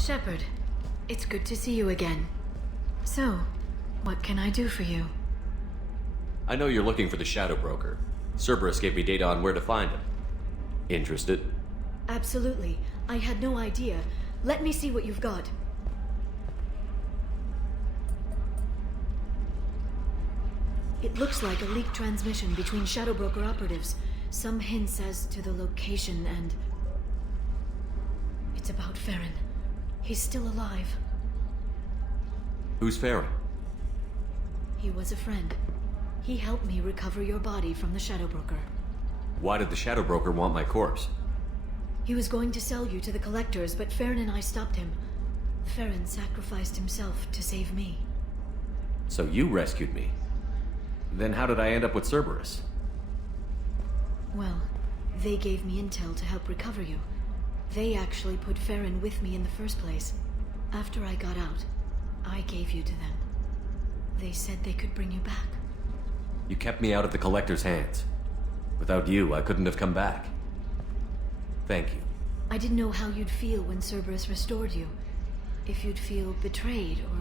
Shepard, it's good to see you again. So, what can I do for you? I know you're looking for the Shadow Broker. Cerberus gave me data on where to find him. Interested? Absolutely. I had no idea. Let me see what you've got. It looks like a leaked transmission between Shadow Broker operatives. Some hints as to the location and... It's about Farron. He's still alive. Who's Farron? He was a friend. He helped me recover your body from the Shadow Broker. Why did the Shadow Broker want my corpse? He was going to sell you to the Collectors, but Farron and I stopped him. Farron sacrificed himself to save me. So you rescued me. Then how did I end up with Cerberus? Well, they gave me intel to help recover you. They actually put Farron with me in the first place. After I got out, I gave you to them. They said they could bring you back. You kept me out of the Collector's hands. Without you, I couldn't have come back. Thank you. I didn't know how you'd feel when Cerberus restored you. If you'd feel betrayed, or...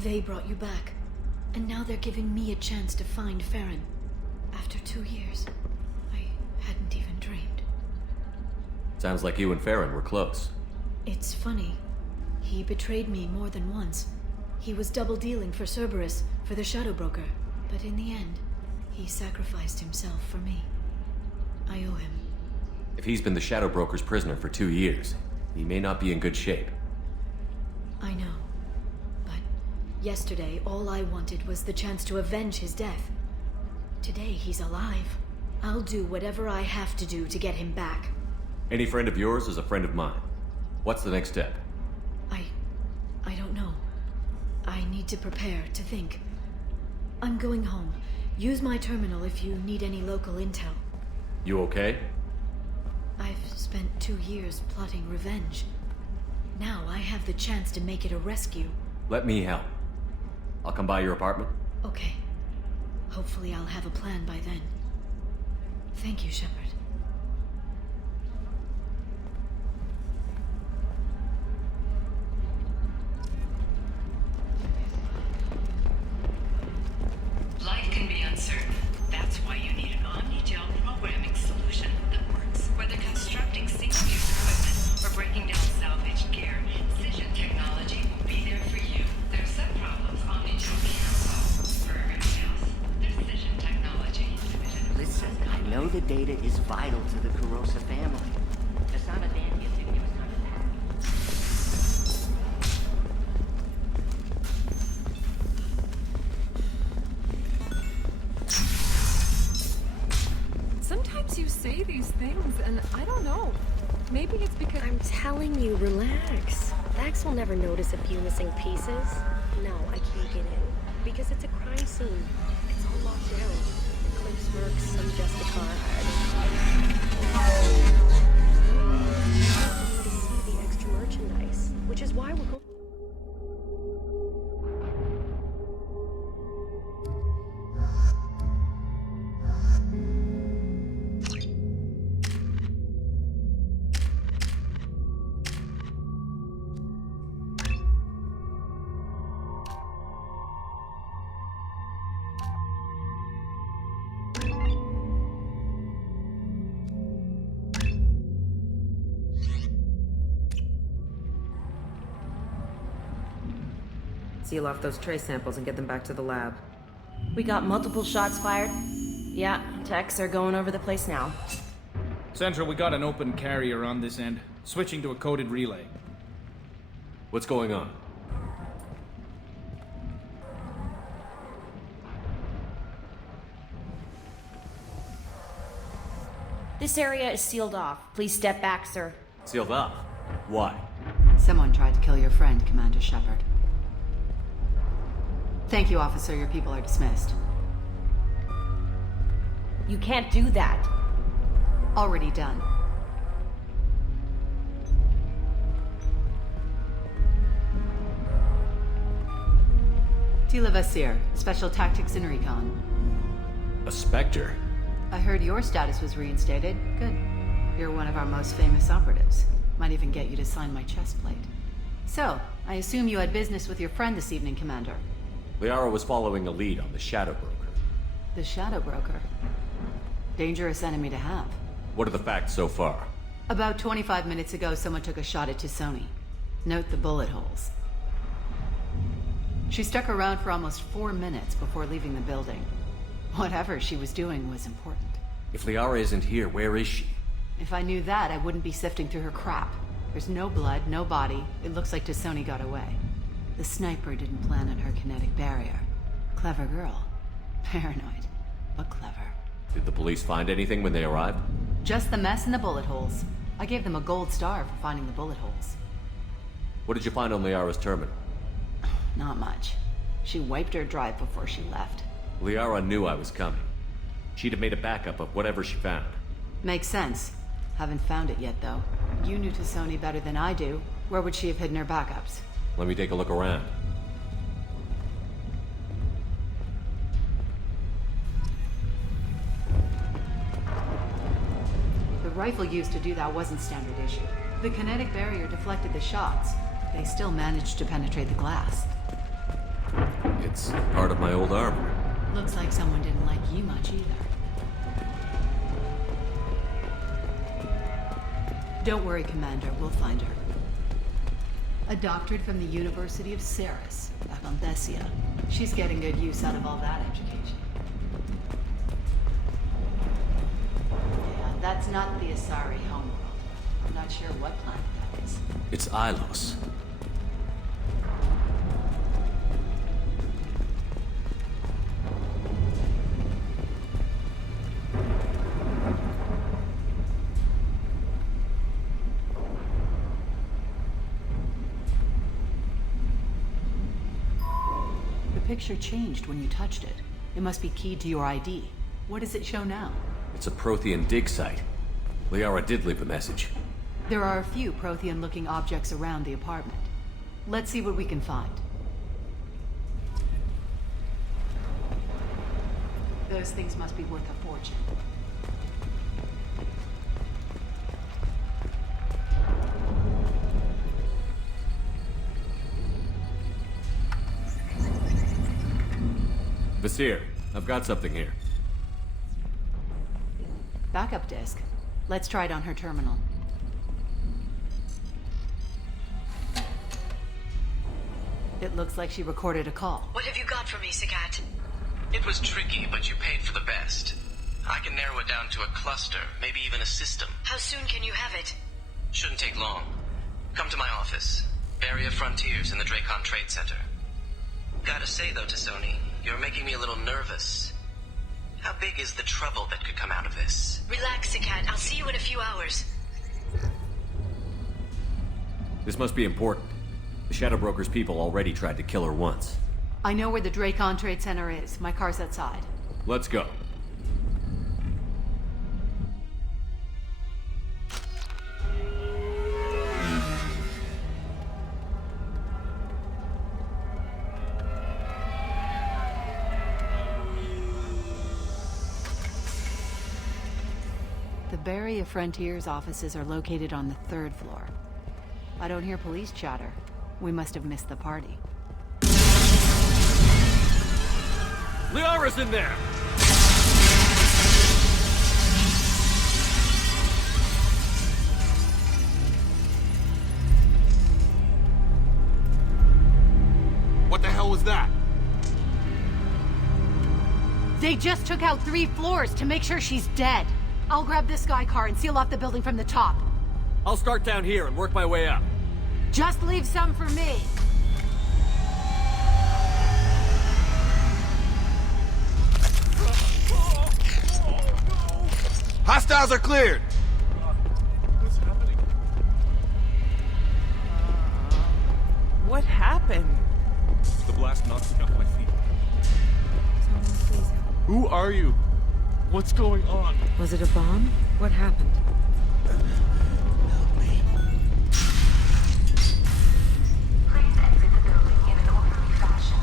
They brought you back. And now they're giving me a chance to find Farron. After 2 years, I hadn't even dreamed. Sounds like you and Farron were close. It's funny. He betrayed me more than once. He was double-dealing for Cerberus, for the Shadow Broker. But in the end, he sacrificed himself for me. I owe him. If he's been the Shadow Broker's prisoner for 2 years, he may not be in good shape. I know. But yesterday, all I wanted was the chance to avenge his death. Today, he's alive. I'll do whatever I have to do to get him back. Any friend of yours is a friend of mine. What's the next step? I don't know. I need to prepare, to think. I'm going home. Use my terminal if you need any local intel. You okay? I've spent 2 years plotting revenge. Now I have the chance to make it a rescue. Let me help. I'll come by your apartment. Okay. Hopefully I'll have a plan by then. Thank you, Shepard. Life can be uncertain. That's why you need an omni-gel programming solution that works. Whether constructing single-use equipment or breaking down salvaged gear, Cision technology will be there for you. There are some problems omni-gel can't solve. For everything else, there's Cision technology. Listen, I know the data is vital to the Carosa family. Asana Dandy is giving you a kind of pack. Sometimes you say these things, and I don't know. Maybe it's because I'm telling you, relax. Vax will never notice a few missing pieces. No, I can't get in. Because it's a crime scene. It's all locked down. Cliff smirks, some Justicar. To see the extra merchandise, which is why we're going. Seal off those trace samples and get them back to the lab. We got multiple shots fired. Yeah, techs are going over the place now. Central, we got an open carrier on this end. Switching to a coded relay. What's going on? This area is sealed off. Please step back, sir. Sealed off? Why? Someone tried to kill your friend, Commander Shepard. Thank you, officer. Your people are dismissed. You can't do that. Already done. Tila Vasir, Special Tactics and Recon. A Spectre? I heard your status was reinstated. Good. You're one of our most famous operatives. Might even get you to sign my chest plate. So, I assume you had business with your friend this evening, Commander. Liara was following a lead on the Shadow Broker. The Shadow Broker. Dangerous enemy to have. What are the facts so far? About 25 minutes ago, someone took a shot at Tisoni. Note the bullet holes. She stuck around for almost 4 minutes before leaving the building. Whatever she was doing was important. If Liara isn't here, where is she? If I knew that, I wouldn't be sifting through her crap. There's no blood, no body. It looks like Tisoni got away. The sniper didn't plan on her kinetic barrier. Clever girl. Paranoid, but clever. Did the police find anything when they arrived? Just the mess and the bullet holes. I gave them a gold star for finding the bullet holes. What did you find on Liara's terminal? Not much. She wiped her drive before she left. Liara knew I was coming. She'd have made a backup of whatever she found. Makes sense. Haven't found it yet, though. You knew Tisoni better than I do. Where would she have hidden her backups? Let me take a look around. The rifle used to do that wasn't standard issue. The kinetic barrier deflected the shots. They still managed to penetrate the glass. It's part of my old armor. Looks like someone didn't like you much either. Don't worry, Commander. We'll find her. A doctorate from the University of Ceres, back on Thessia. She's getting good use out of all that education. Yeah, that's not the Asari homeworld. I'm not sure what planet that is. It's Ilos. The picture changed when you touched it. It must be keyed to your ID. What does it show now? It's a Prothean dig site. Liara did leave a message. There are a few Prothean-looking objects around the apartment. Let's see what we can find. Those things must be worth a fortune. Vasir, I've got something here. Backup disk. Let's try it on her terminal. It looks like she recorded a call. What have you got for me, Sagat? It was tricky, but you paid for the best. I can narrow it down to a cluster, maybe even a system. How soon can you have it? Shouldn't take long. Come to my office. Barrier Frontiers in the Dracon Trade Center. Gotta say though, Tisoni, you're making me a little nervous. How big is the trouble that could come out of this? Relax, Sagat. I'll see you in a few hours. This must be important. The Shadow Broker's people already tried to kill her once. I know where the Dracon Trade Center is. My car's outside. Let's go. The Barrier Frontiers offices are located on the 3rd floor. I don't hear police chatter. We must have missed the party. Liara's in there! What the hell was that? They just took out 3 floors to make sure she's dead. I'll grab this guy car and seal off the building from the top. I'll start down here and work my way up. Just leave some for me. Hostiles are cleared! What's happening? What happened? The blast knocked me off my feet. Someone please help. Who are you? What's going on? Was it a bomb? What happened? Help me. Please exit the building in an orderly fashion.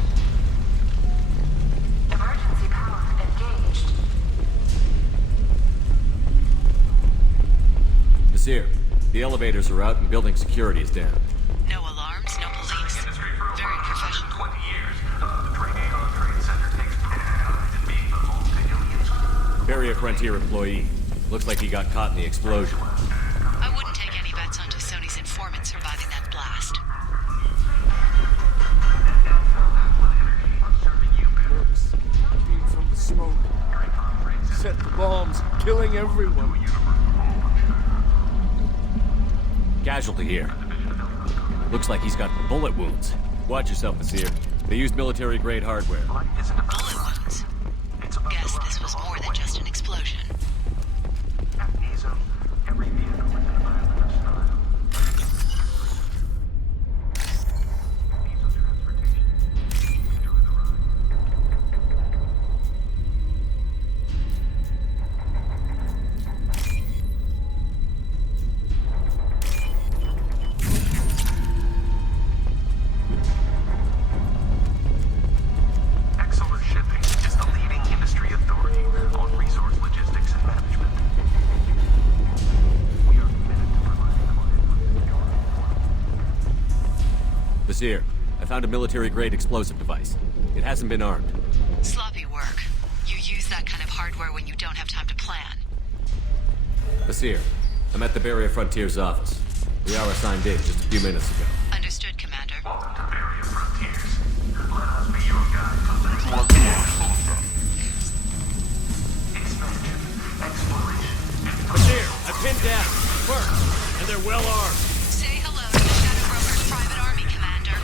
Emergency power engaged. Vasir, the elevators are out and building security is down. No alarms, no police. Very professional. 20 years. The Trade Center takes pride in being the home to aliens. Barrier Frontier employee. Looks like he got caught in the explosion. I wouldn't take any bets onto Sony's informant surviving that blast. Mercs came from the smoke. Set the bombs, killing everyone. Casualty here. Looks like he's got bullet wounds. Watch yourself, Nasir. They used military-grade hardware. Bullet wounds. Guess this was more than just an explosion. Every vehicle is in a violent style. Means of transportation. Enjoy the ride. Exeter Shipping is the leading industry authority on resource logistics and management. We are committed to providing clients with secure. Nasir, I found a military-grade explosive device. It hasn't been armed. Sloppy work. You use that kind of hardware when you don't have time to plan. Nasir, I'm at the Barrier Frontier's office. We are assigned in just a few minutes ago. Understood, Commander. Welcome to Barrier Frontiers. Let us be your guide to the next one. Expansion, exploration, and Nasir, I pinned down. First, and they're well armed. Say hello to the Shadow Broker's private army, Commander.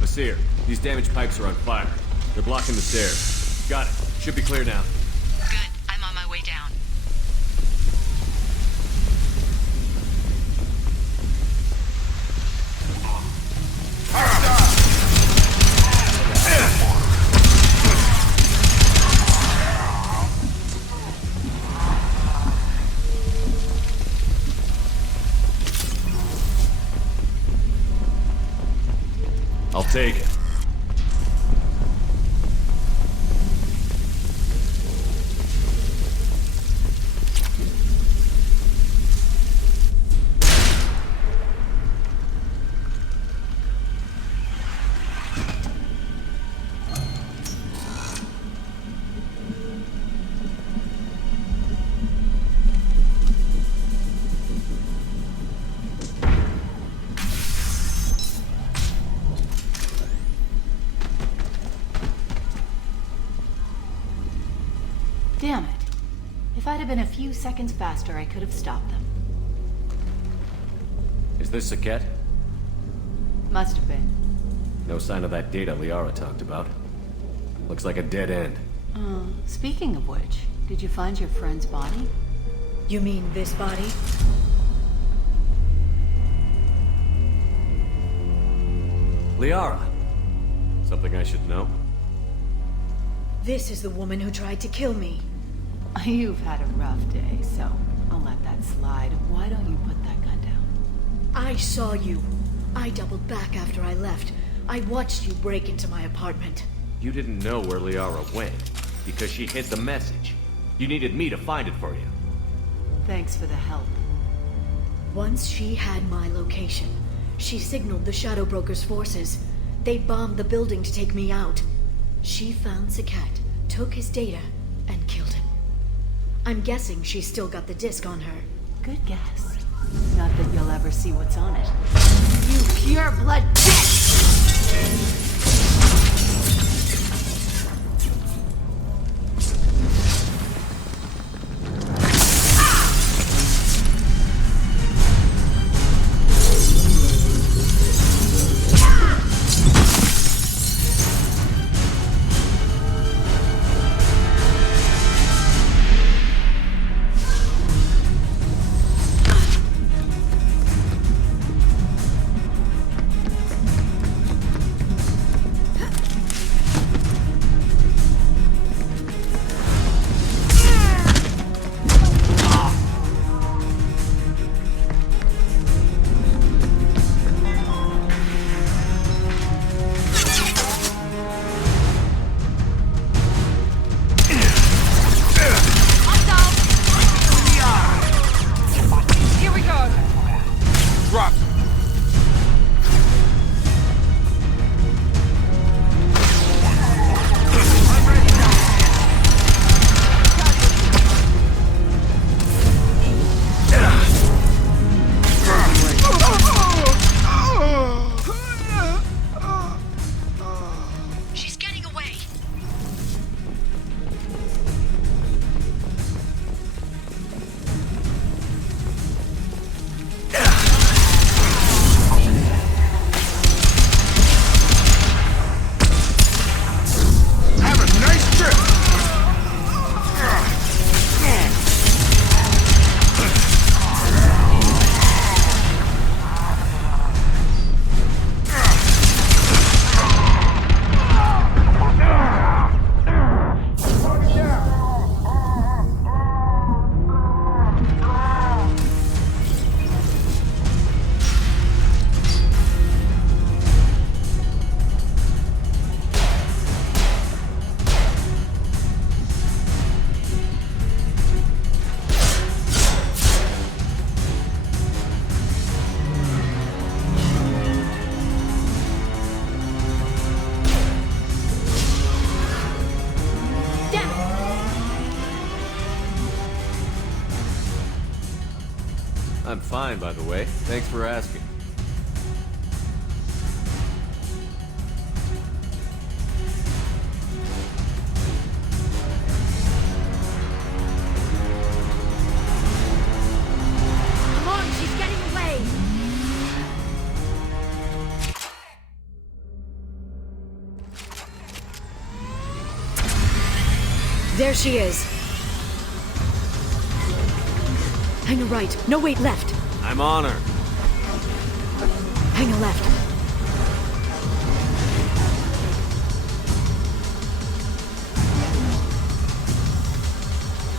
Nasir, these damaged pipes are on fire. They're blocking the stairs. Got it. Should be clear now. Good. I'm on my way down. I'll take it. Damn it. If I'd have been a few seconds faster, I could have stopped them. Is this Saket? Must have been. No sign of that data Liara talked about. Looks like a dead end. Speaking of which, did you find your friend's body? You mean this body? Liara. Something I should know? This is the woman who tried to kill me. You've had a rough day, so I'll let that slide. Why don't you put that gun down? I saw you. I doubled back after I left. I watched you break into my apartment. You didn't know where Liara went, because she hid the message. You needed me to find it for you. Thanks for the help. Once she had my location, she signaled the Shadow Broker's forces. They bombed the building to take me out. She found Sakat, took his data, and killed him. I'm guessing she's still got the disc on her. Good guess. Not that you'll ever see what's on it. You pure blood bitch! I'm fine, by the way. Thanks for asking. Come on, she's getting away! There she is. Hang a right. No, wait, left. I'm on her. Hang a left.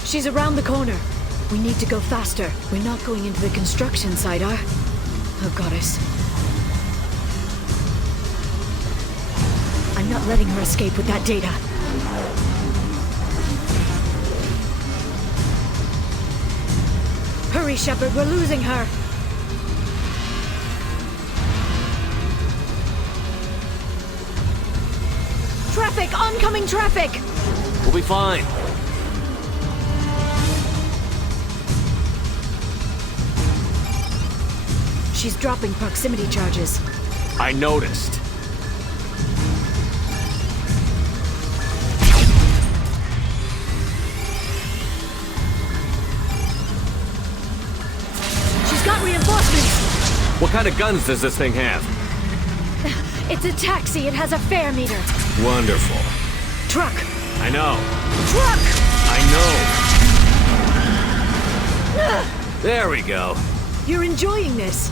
She's around the corner. We need to go faster. We're not going into the construction site, Oh, goddess. I'm not letting her escape with that data. Hurry, Shepard, we're losing her! Traffic! Oncoming traffic! We'll be fine. She's dropping proximity charges. I noticed. She's got reinforcements! What kind of guns does this thing have? It's a taxi. It has a fare meter. Wonderful. Truck. I know. Truck! I know. There we go. You're enjoying this.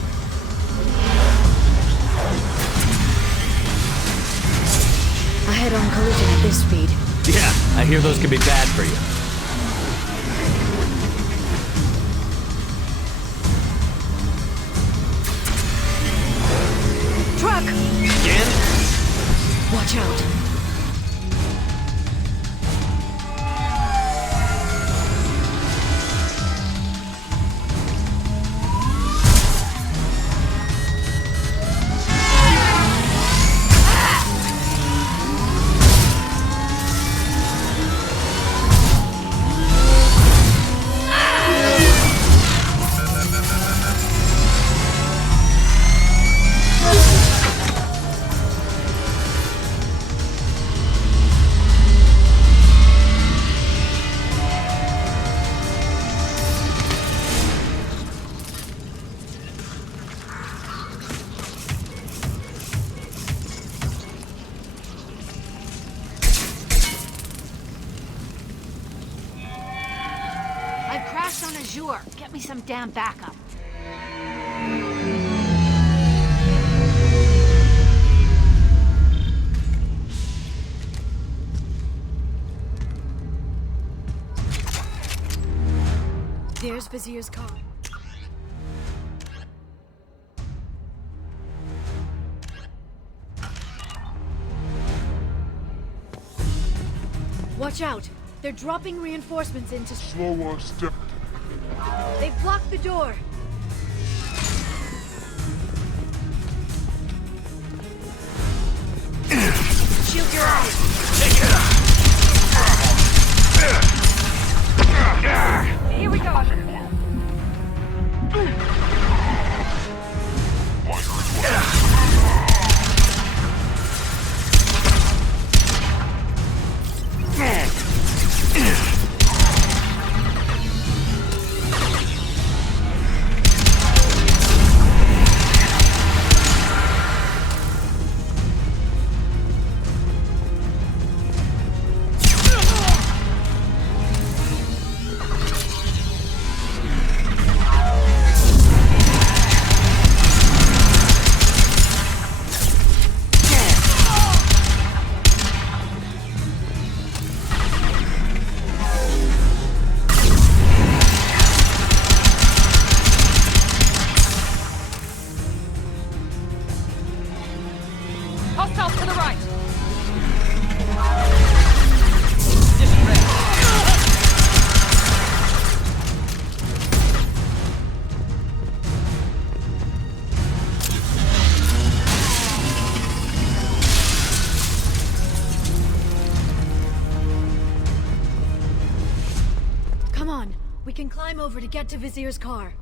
A head-on collision at this speed. Yeah, I hear those can be bad for you. Truck! Again? Watch out. Get me some damn backup. There's Vizier's car. Watch out! They're dropping reinforcements into... Slow our step. They've blocked the door. Shield your eyes. Here we go. We can climb over to get to Vizier's car.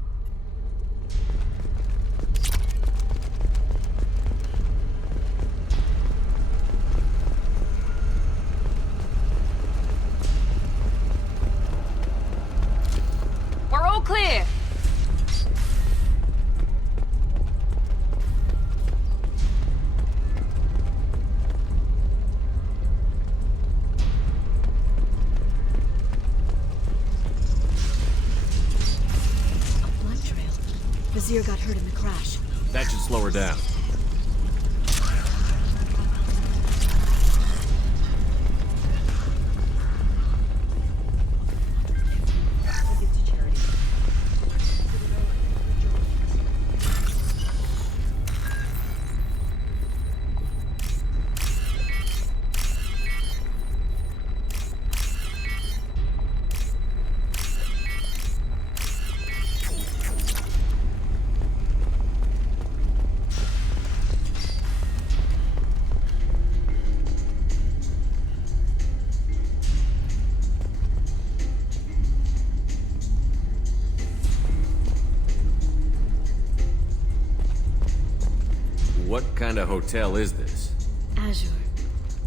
We're all clear. Vizier got hurt in the crash. That should slow her down. What kind of hotel is this? Azure.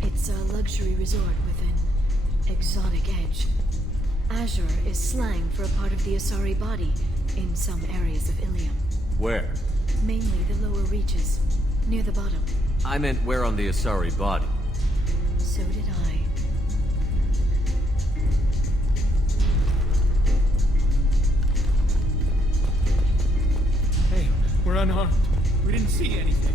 It's a luxury resort with an exotic edge. Azure is slang for a part of the Asari body in some areas of Ilium. Where? Mainly the lower reaches, near the bottom. I meant where on the Asari body. So did I. Hey, we're unarmed. We didn't see anything.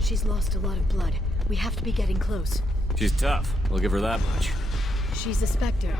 She's lost a lot of blood. We have to be getting close. She's tough. I'll give her that much. She's a Spectre.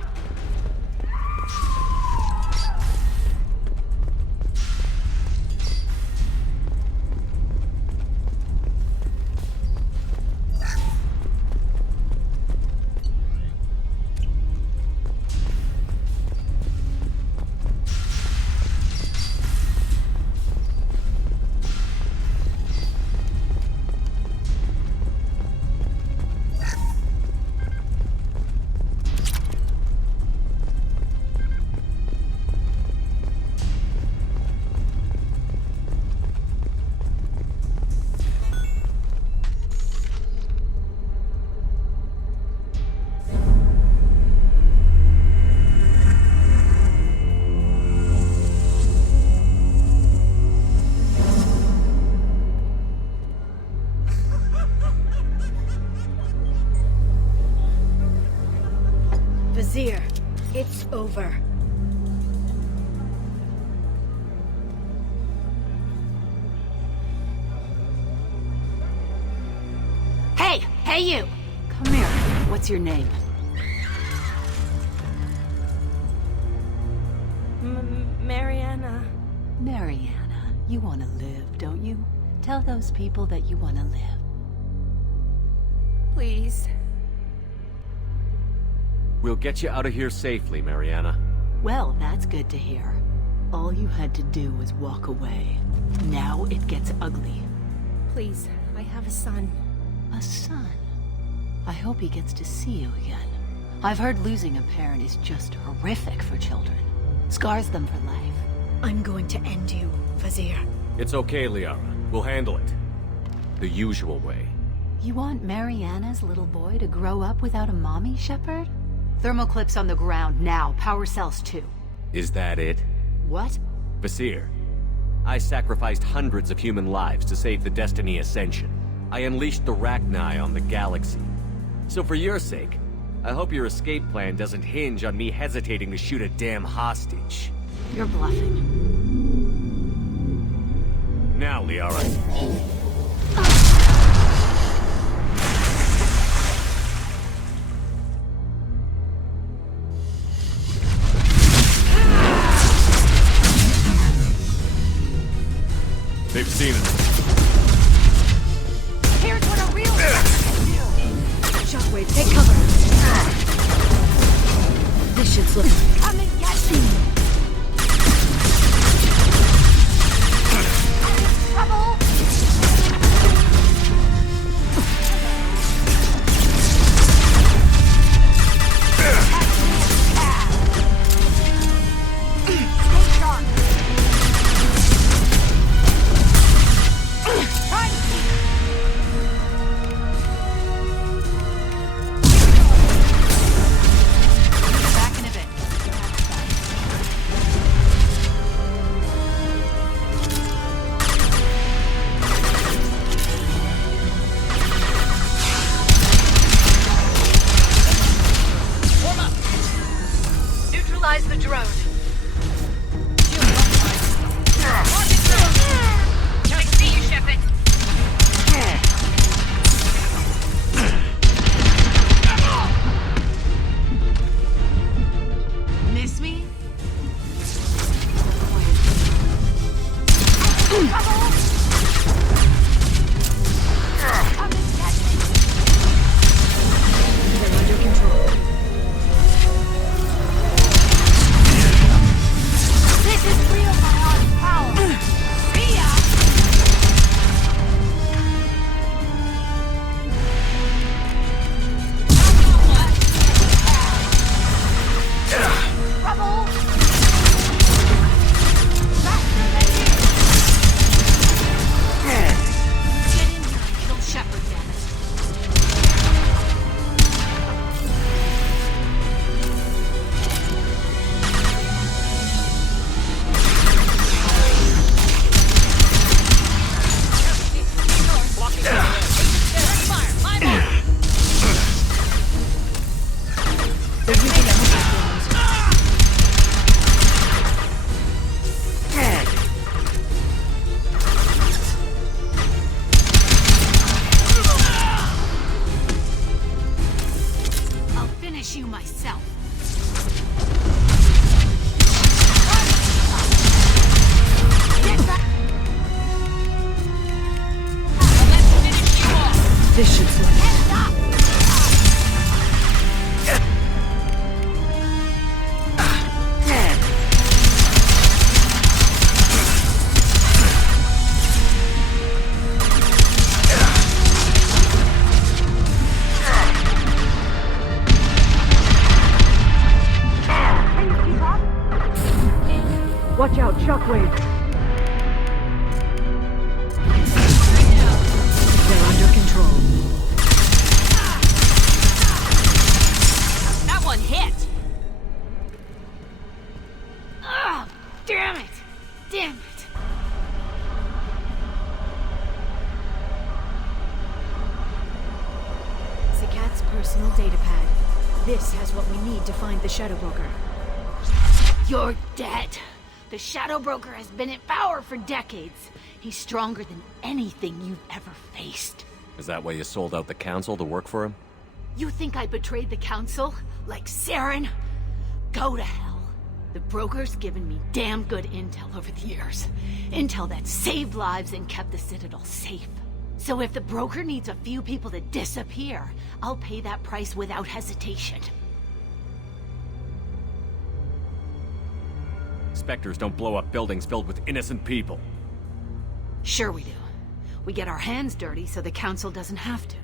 Vizier, it's over. Hey you! Come here. What's your name? Mariana. Mariana. You want to live, don't you? Tell those people that you want to live. Please. We'll get you out of here safely, Mariana. Well, that's good to hear. All you had to do was walk away. Now it gets ugly. Please, I have a son. A son? I hope he gets to see you again. I've heard losing a parent is just horrific for children. Scars them for life. I'm going to end you, Vizier. It's okay, Liara. We'll handle it. The usual way. You want Mariana's little boy to grow up without a mommy, Shepard? Thermal clips on the ground now. Power cells too. Is that it? What? Vizier, I sacrificed hundreds of human lives to save the Destiny Ascension. I unleashed the Rachni on the galaxy. So for your sake, I hope your escape plan doesn't hinge on me hesitating to shoot a damn hostage. You're bluffing. Now, Liara. They've seen us. Here's what a real... Shockwave, take cover. This should slip. Come and get me! Trouble! Stay sharp! Back in a bit. Warm up. Neutralize the drone. I see you, Shepard. Miss me? They're under control. fix you myself. This should slow. Watch out, shockwave. They're under control. That one hit! Ah, damn it! Damn it! Zakat's personal data pad. This has what we need to find the Shadow Broker. You're dead. The Shadow Broker has been in power for decades. He's stronger than anything you've ever faced. Is that why you sold out the Council to work for him? You think I betrayed the Council? Like Saren? Go to hell. The Broker's given me damn good intel over the years. Intel that saved lives and kept the Citadel safe. So if the Broker needs a few people to disappear, I'll pay that price without hesitation. Spectres don't blow up buildings filled with innocent people. Sure we do. We get our hands dirty so the Council doesn't have to.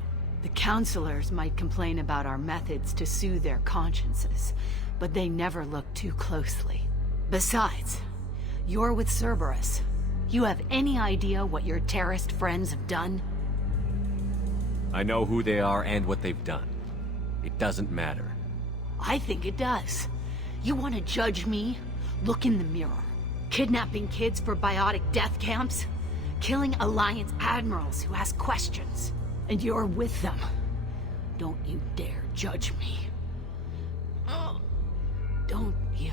The Councilors might complain about our methods to soothe their consciences, but they never look too closely. Besides, you're with Cerberus. You have any idea what your terrorist friends have done? I know who they are and what they've done. It doesn't matter. I think it does. You want to judge me? Look in the mirror. Kidnapping kids for biotic death camps? Killing Alliance admirals who ask questions. And you're with them. Don't you dare judge me. Oh, don't you?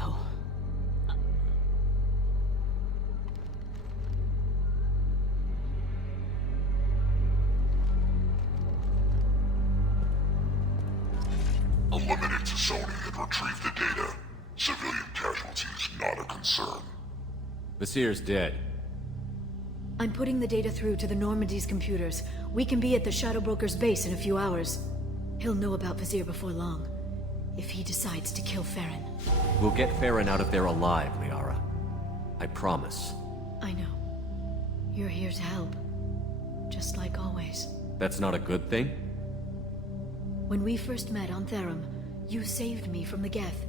Eliminate Sony and retrieve the data. Civilian casualties not a concern. Vasir's dead. I'm putting the data through to the Normandy's computers. We can be at the Shadow Broker's base in a few hours. He'll know about Vasir before long. If he decides to kill Farron. We'll get Farron out of there alive, Liara. I promise. I know. You're here to help. Just like always. That's not a good thing? When we first met on Therum, you saved me from the Geth.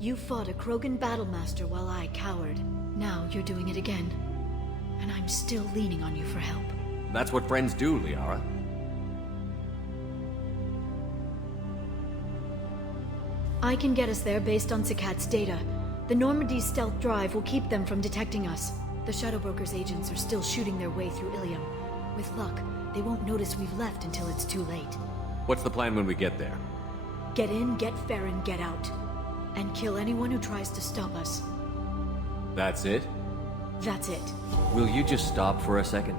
You fought a Krogan battlemaster while I cowered. Now you're doing it again. And I'm still leaning on you for help. That's what friends do, Liara. I can get us there based on Zakat's data. The Normandy's stealth drive will keep them from detecting us. The Shadow Broker's agents are still shooting their way through Ilium. With luck, they won't notice we've left until it's too late. What's the plan when we get there? Get in, get Farron, get out. And kill anyone who tries to stop us. That's it? That's it. Will you just stop for a second?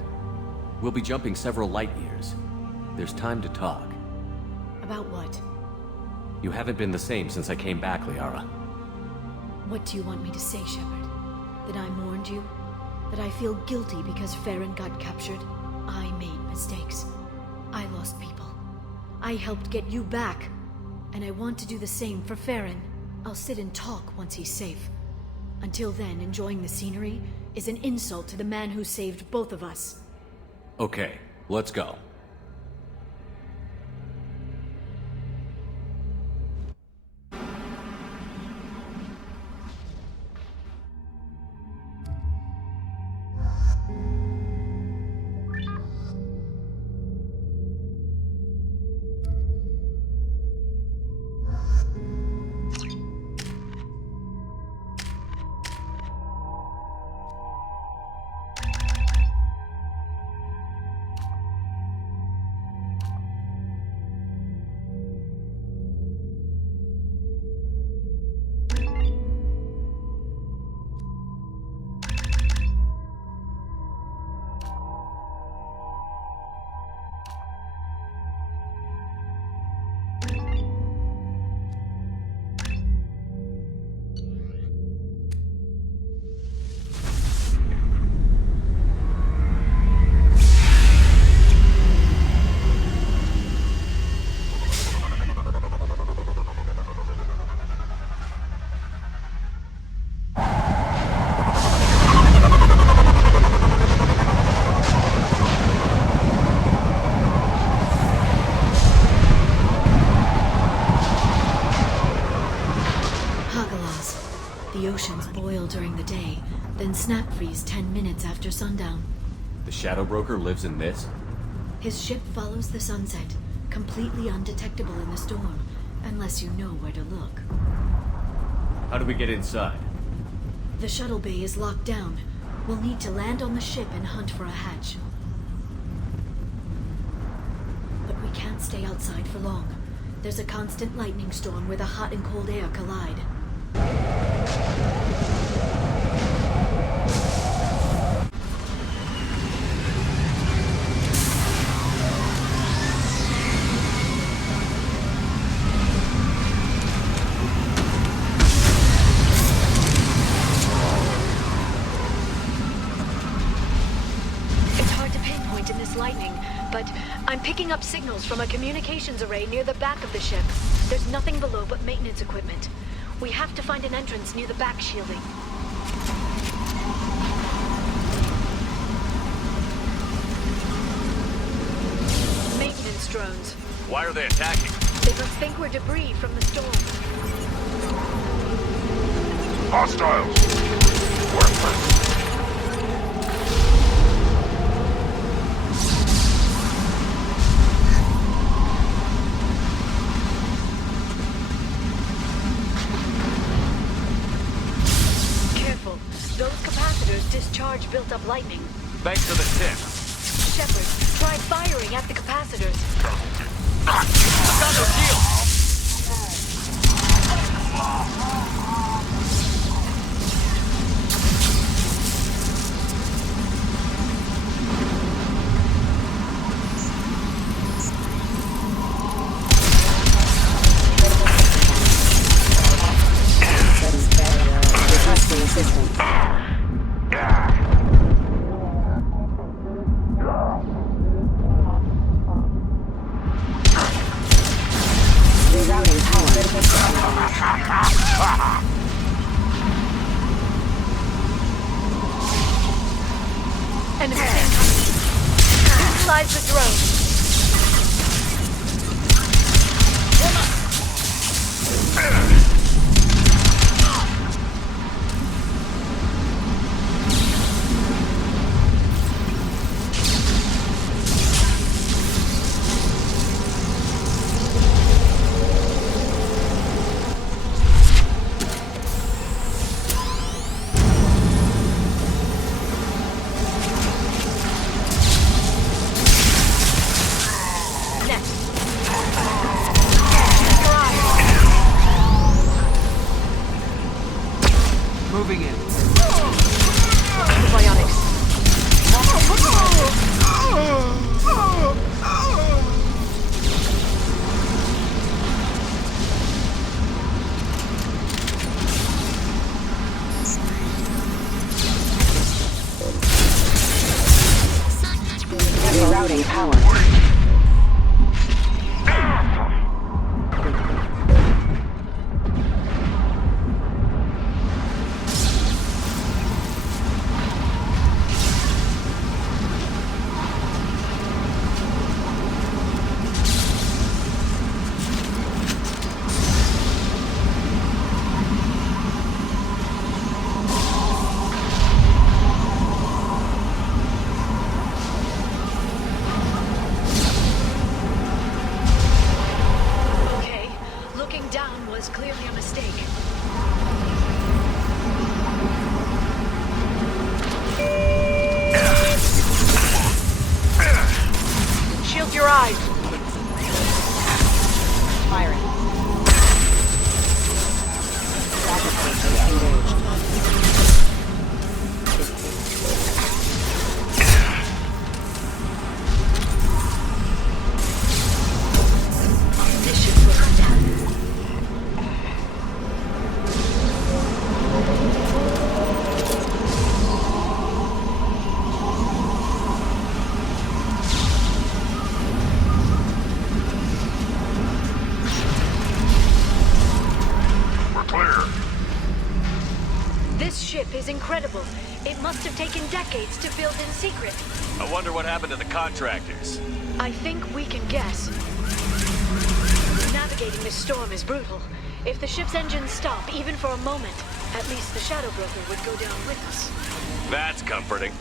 We'll be jumping several light years. There's time to talk. About what? You haven't been the same since I came back, Liara. What do you want me to say, Shepard? That I mourned you? That I feel guilty because Farron got captured? I made mistakes. I lost people. I helped get you back. And I want to do the same for Farron. I'll sit and talk once he's safe. Until then, enjoying the scenery is an insult to the man who saved both of us. Okay, let's go. snap freeze 10 minutes after sundown. The Shadow Broker lives in this? His ship follows the sunset, completely undetectable in the storm, unless you know where to look. How do we get inside? The shuttle bay is locked down. We'll need to land on the ship and hunt for a hatch. But we can't stay outside for long. There's a constant lightning storm where the hot and cold air collide. I'm picking up signals from a communications array near the back of the ship. There's nothing below but maintenance equipment. We have to find an entrance near the back shielding. Maintenance drones. Why are they attacking? They must think we're debris from the storm. Hostiles! Worthless! Discharge built up lightning. Thanks for the tip. Shepard, try firing at the capacitors. I've got no shield! Is incredible. It must have taken decades to build in secret. I wonder what happened to the contractors. I think we can guess. Navigating this storm is brutal. If the ship's engines stop, even for a moment, At least the Shadow Broker would go down with us. That's comforting.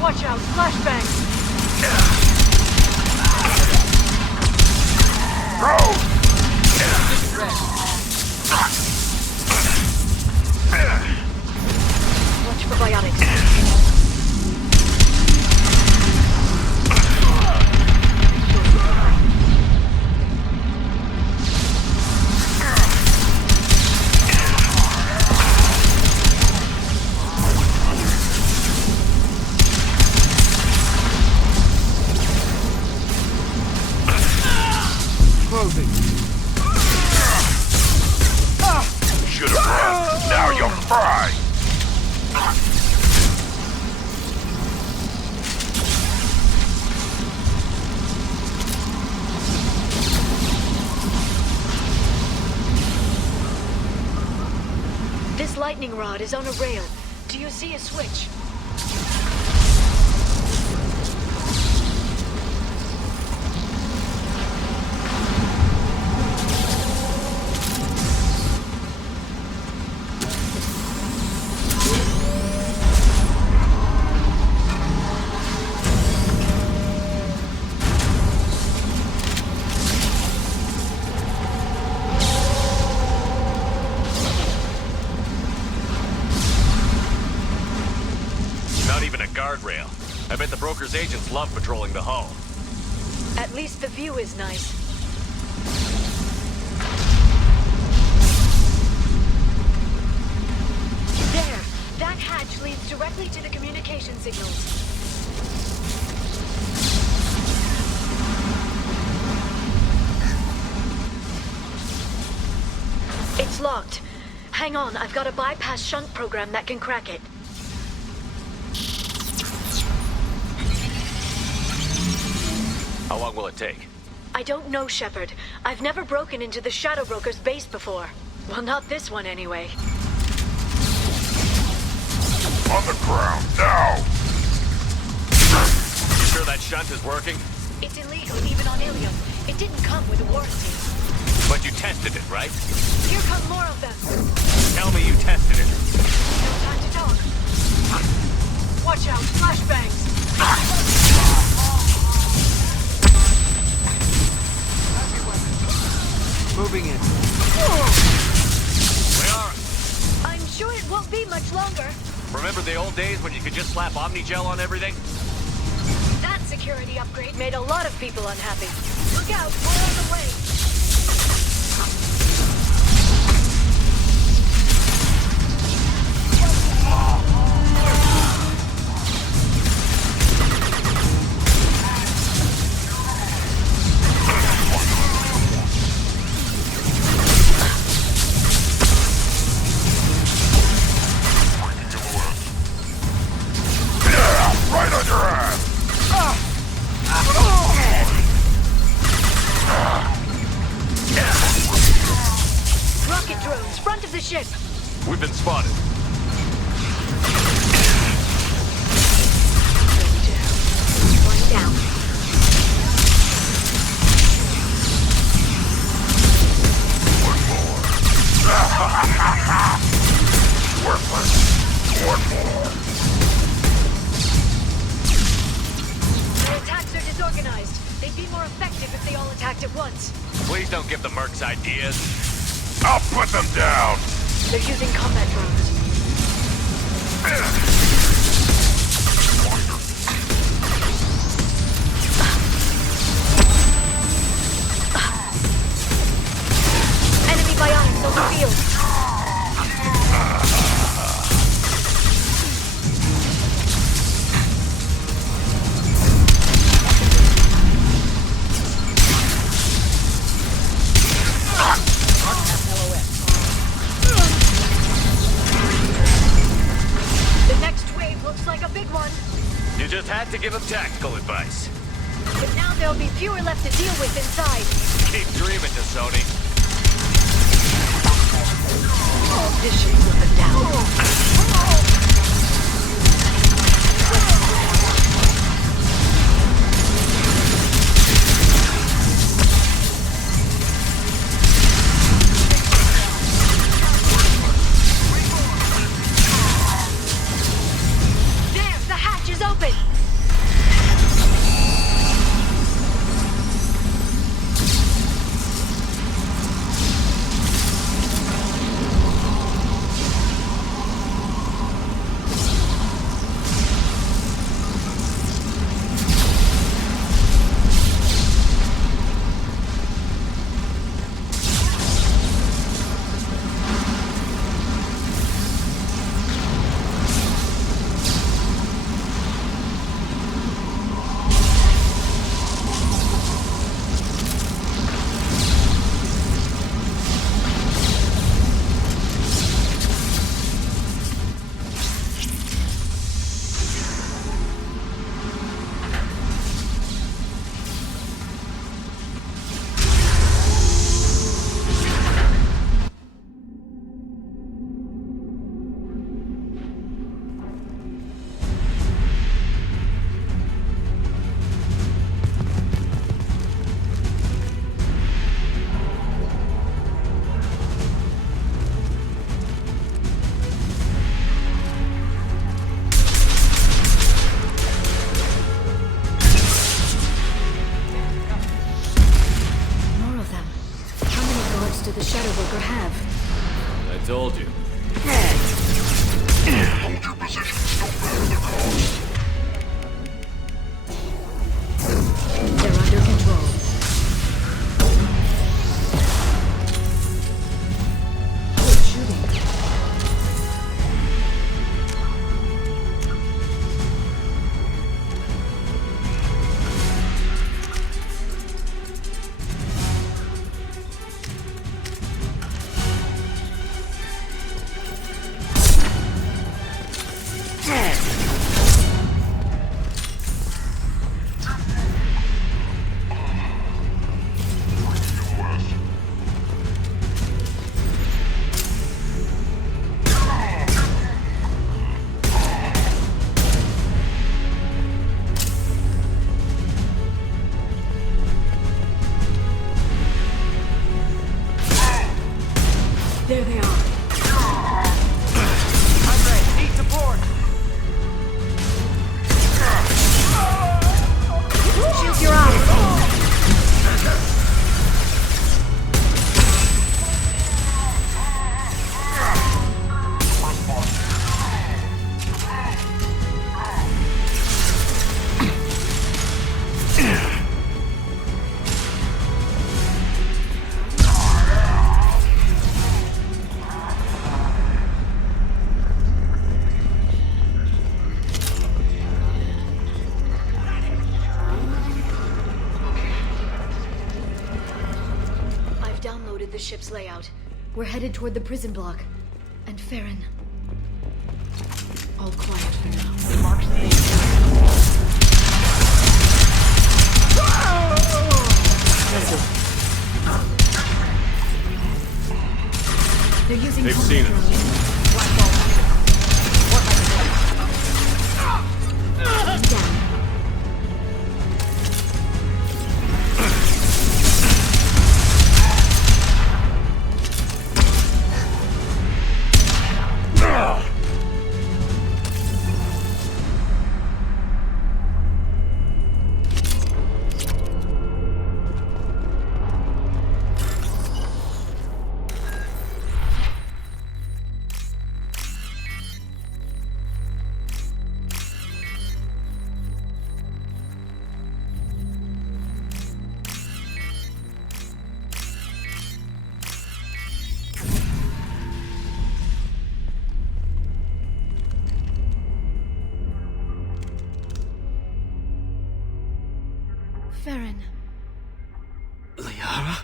Watch out, flashbang! Watch for biotics. Should've run. Now you're fried. This lightning rod is on a rail. Do you see a switch? I bet the broker's agents love patrolling the hull. At least the view is nice. There! That hatch leads directly to the communication signals. It's locked. Hang on, I've got a bypass shunt program that can crack it. How long will it take? I don't know, Shepard. I've never broken into the Shadow Broker's base before. Well, not this one anyway. On the ground, now! You sure that shunt is working? It's illegal, even on Ilium. It didn't come with a warranty. But you tested it, right? Here come more of them. Tell me you tested it. No time to talk. Watch out, flashbangs. Moving in. We are. I'm sure it won't be much longer. Remember the old days when you could just slap Omnigel on everything? That security upgrade made a lot of people unhappy. Look out, we're on the way. Right on your ass! Rocket drones, front of the ship. We've been spotted. One down. Worthless! One more! Their attacks are disorganized. They'd be more effective if they all attacked at once. Please don't give the mercs ideas. I'll put them down! They're using combat drones. Enemy bionics on the field. The next wave looks like a big one. You just had to give them tactical advice. But now there'll be fewer left to deal with inside. Keep dreaming, Sony. This should put them down. There, the hatch is open. The Shadow Broker have? I told you. Hold your positions, no matter the cost. decoded the ship's layout. We're headed toward the prison block. And Farron. All quiet for now. Marks the They're using They've seen us. Farron. Liara?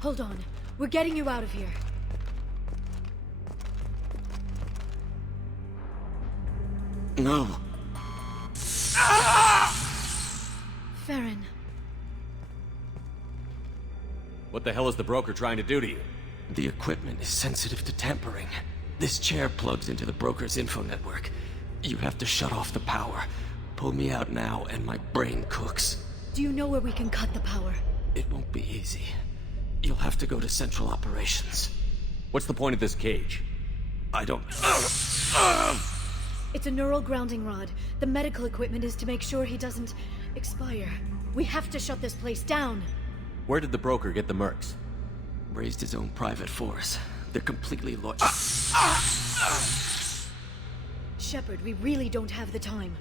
Hold on. We're getting you out of here. No. Farron. What the hell is the broker trying to do to you? The equipment is sensitive to tampering. This chair plugs into the broker's info network. You have to shut off the power. Pull me out now and my brain cooks. Do you know where we can cut the power? It won't be easy. You'll have to go to Central Operations. What's the point of this cage? I don't... It's a neural grounding rod. The medical equipment is to make sure he doesn't expire. We have to shut this place down. Where did the broker get the mercs? Raised his own private force. They're completely loyal. Shepard, we really don't have the time.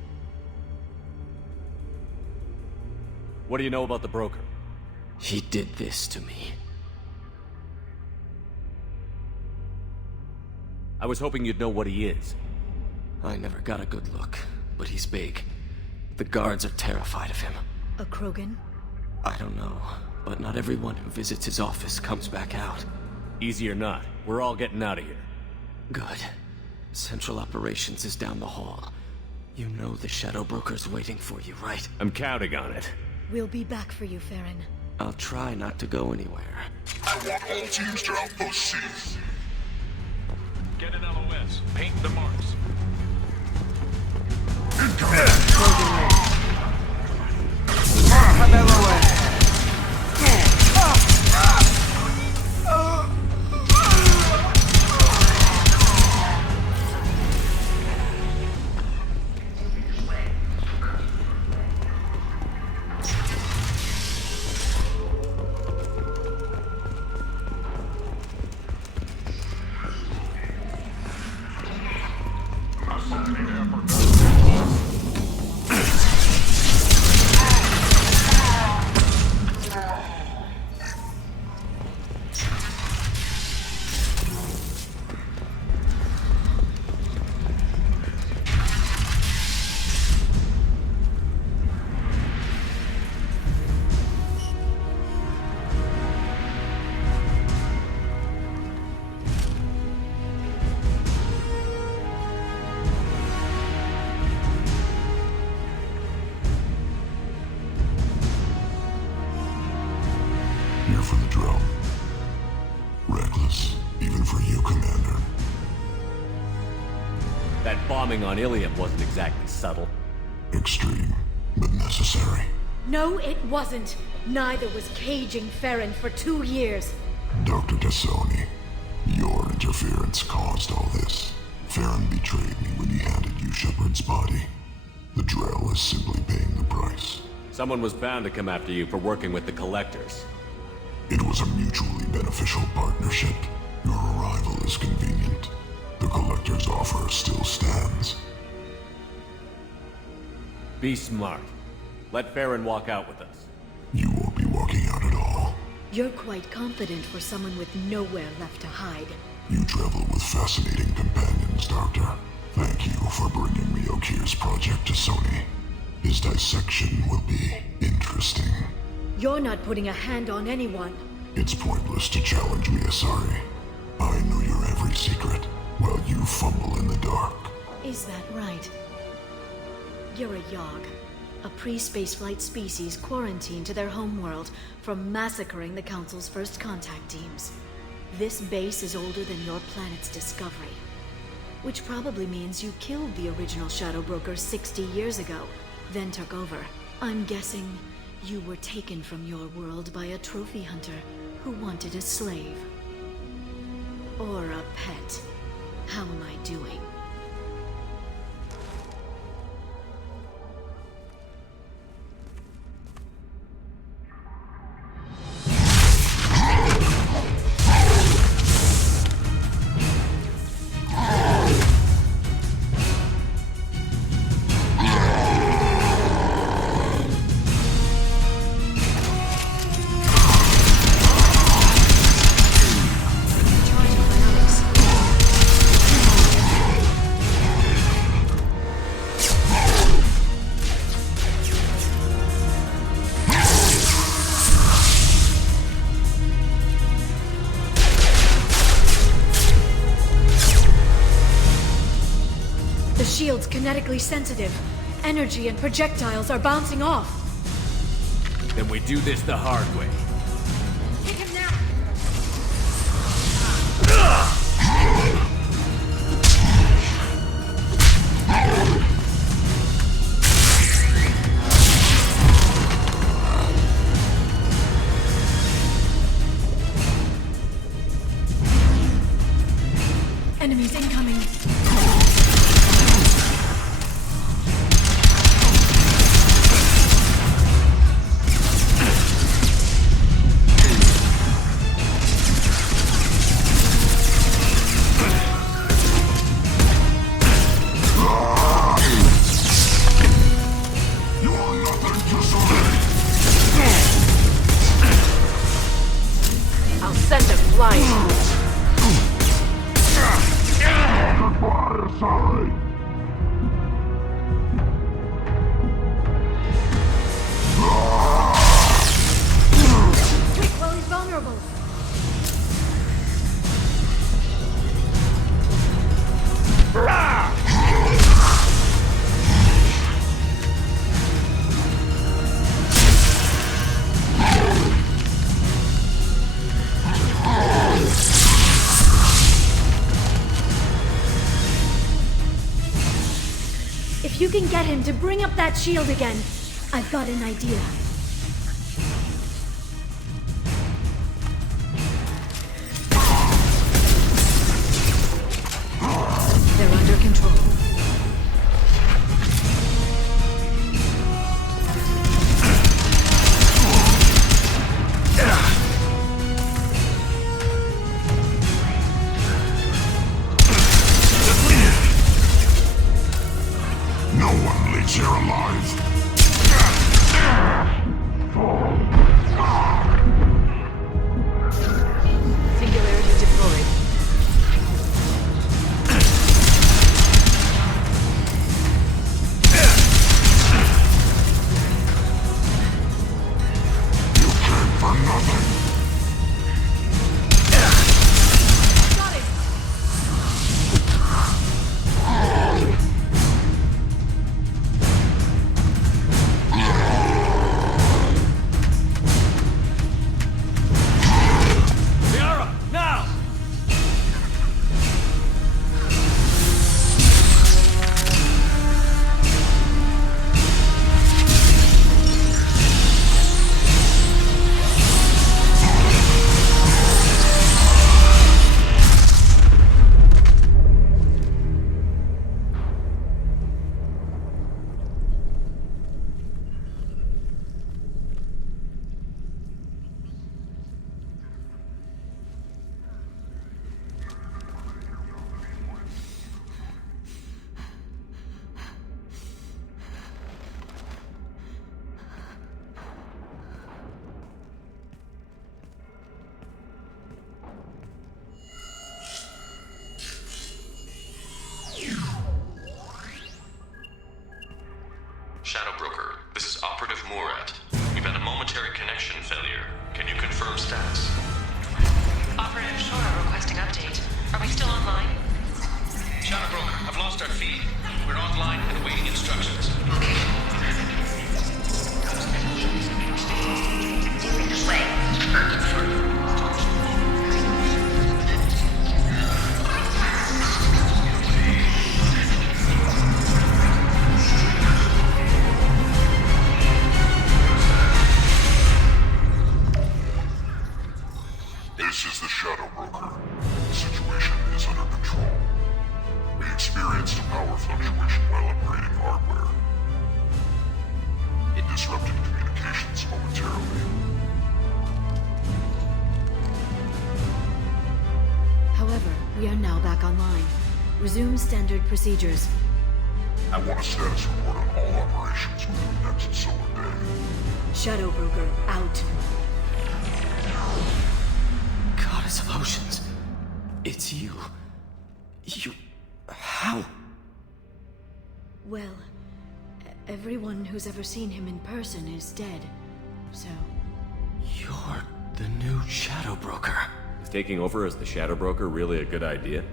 What do you know about the broker? He did this to me. I was hoping you'd know what he is. I never got a good look, but he's big. The guards are terrified of him. A Krogan? I don't know, but not everyone who visits his office comes back out. Easy or not, we're all getting out of here. Good. Central Operations is down the hall. You know the Shadow Broker's waiting for you, right? I'm counting on it. We'll be back for you, Farron. I'll try not to go anywhere. I want all teams to outpost C. Get an LOS. Paint the marks. Here for the drill. Reckless, even for you, Commander. That bombing on Ilium wasn't exactly subtle. Extreme, but necessary. No, it wasn't. Neither was caging Farron for 2 years. Dr. Tassoni, your interference caused all this. Farron betrayed me when he handed you Shepard's body. The drill is simply paying the price. Someone was bound to come after you for working with the Collectors. It was a mutually beneficial partnership. Your arrival is convenient. The Collector's offer still stands. Be smart. Let Farron walk out with us. You won't be walking out at all. You're quite confident for someone with nowhere left to hide. You travel with fascinating companions, Doctor. Thank you for bringing me Okir's project to Sony. His dissection will be interesting. You're not putting a hand on anyone. It's pointless to challenge me, Asari. I know your every secret, while you fumble in the dark. Is that right? You're a Yogg, a pre-spaceflight species quarantined to their homeworld from massacring the Council's first contact teams. This base is older than your planet's discovery, which probably means you killed the original Shadow Broker 60 years ago, then took over. I'm guessing you were taken from your world by a trophy hunter who wanted a slave. Or a pet. How am I doing? The shield's kinetically sensitive. Energy and projectiles are bouncing off. Then we do this the hard way. Take him now! Enemies incoming. I'll send them flying. Quick, while he's vulnerable. If you can get him to bring up that shield again, I've got an idea. They're under control. No one leaves here alive. lost our feed. We're online and awaiting instructions. This is the Shadow Broker. The situation is under control. We experienced a power fluctuation while upgrading hardware. It disrupted communications momentarily. However, we are now back online. Resume standard procedures. I want a status report on all operations within the next solar day. Shadow Broker out. Goddess of Oceans. It's you. How? Well, everyone who's ever seen him in person is dead. So... You're the new Shadow Broker. Is taking over as the Shadow Broker really a good idea?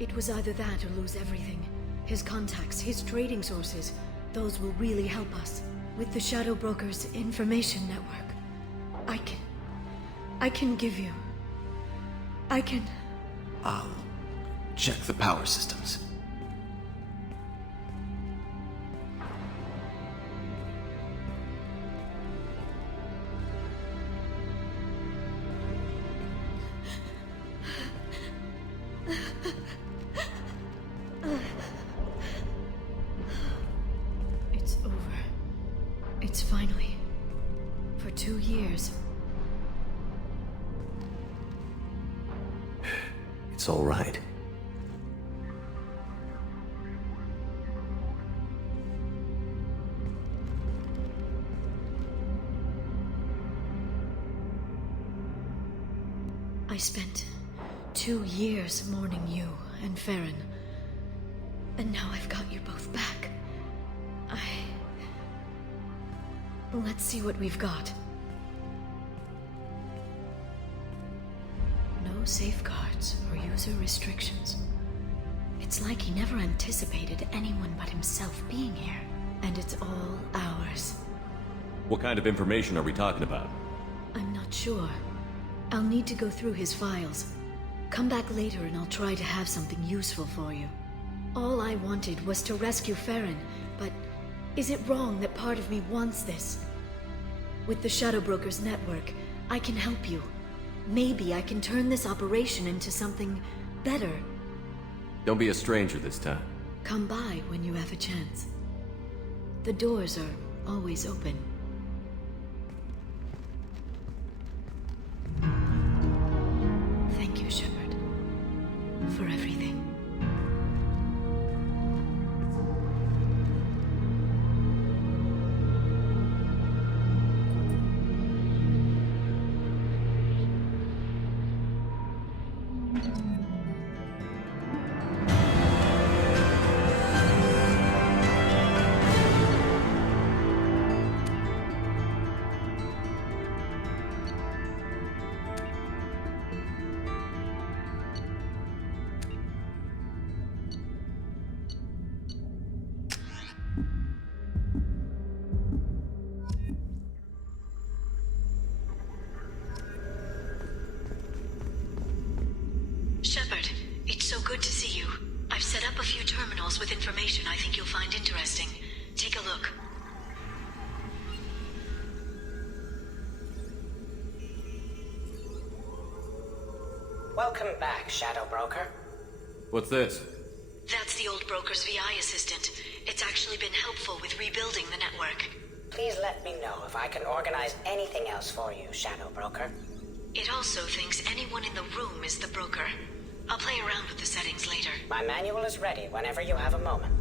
It was either that or lose everything. His contacts, his trading sources, those will really help us. With the Shadow Broker's information network, I can give you... I'll check the power systems. It's over. It's finally... For 2 years. It's all right. I spent 2 years mourning you and Farron. And now I've got you both back. Let's see what we've got. No safeguards or user restrictions. It's like he never anticipated anyone but himself being here. And it's all ours. What kind of information are we talking about? I'm not sure. I'll need to go through his files. Come back later and I'll try to have something useful for you. All I wanted was to rescue Farron, but is it wrong that part of me wants this? With the Shadow Broker's network, I can help you. Maybe I can turn this operation into something better. Don't be a stranger this time. Come by when you have a chance. The doors are always open. Thank you, Shepard, for everything. Shepard, it's so good to see you. I've set up a few terminals with information I think you'll find interesting. Take a look. Welcome back, Shadow Broker. What's this? That's the old broker's VI assistant. It's actually been helpful with rebuilding the network. Please let me know if I can organize anything else for you, Shadow Broker. It also thinks anyone in the room is the broker. I'll play around with the settings later. My manual is ready whenever you have a moment.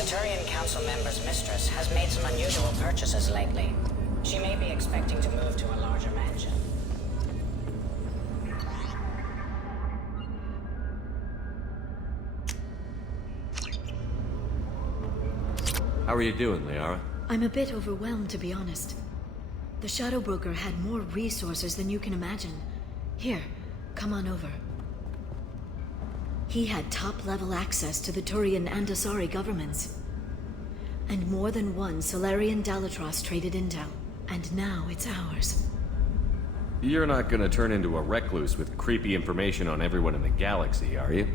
The Turian Council member's mistress has made some unusual purchases lately. She may be expecting to move to a larger mansion. How are you doing, Liara? I'm a bit overwhelmed, to be honest. The Shadow Broker had more resources than you can imagine. Here, come on over. He had top-level access to the Turian and Asari governments. And more than one Solarian Dalatros traded intel. And now it's ours. You're not gonna turn into a recluse with creepy information on everyone in the galaxy, are you?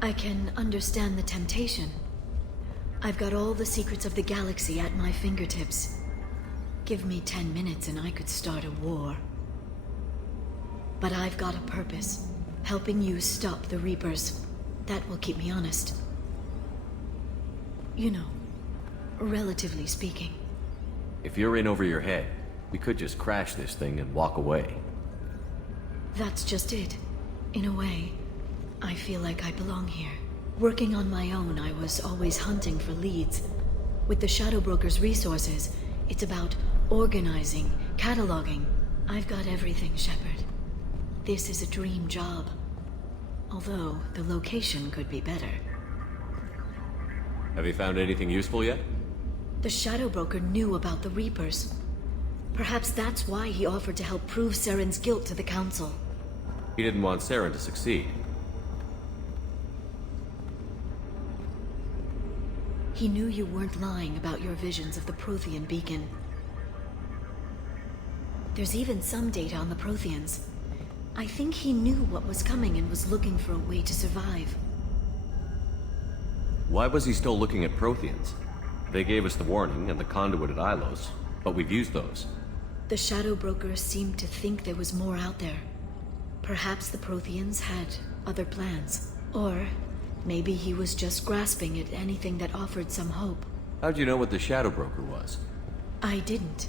I can understand the temptation. I've got all the secrets of the galaxy at my fingertips. Give me 10 minutes and I could start a war. But I've got a purpose. Helping you stop the Reapers. That will keep me honest. You know, relatively speaking. If you're in over your head, we could just crash this thing and walk away. That's just it. In a way, I feel like I belong here. Working on my own, I was always hunting for leads. With the Shadow Broker's resources, it's about organizing, cataloging. I've got everything, Shepard. This is a dream job. Although, the location could be better. Have you found anything useful yet? The Shadow Broker knew about the Reapers. Perhaps that's why he offered to help prove Saren's guilt to the Council. He didn't want Saren to succeed. He knew you weren't lying about your visions of the Prothean beacon. There's even some data on the Protheans. I think he knew what was coming and was looking for a way to survive. Why was he still looking at Protheans? They gave us the warning and the conduit at Ilos, but we've used those. The Shadow Broker seemed to think there was more out there. Perhaps the Protheans had other plans. Or maybe he was just grasping at anything that offered some hope. How'd you know what the Shadow Broker was? I didn't.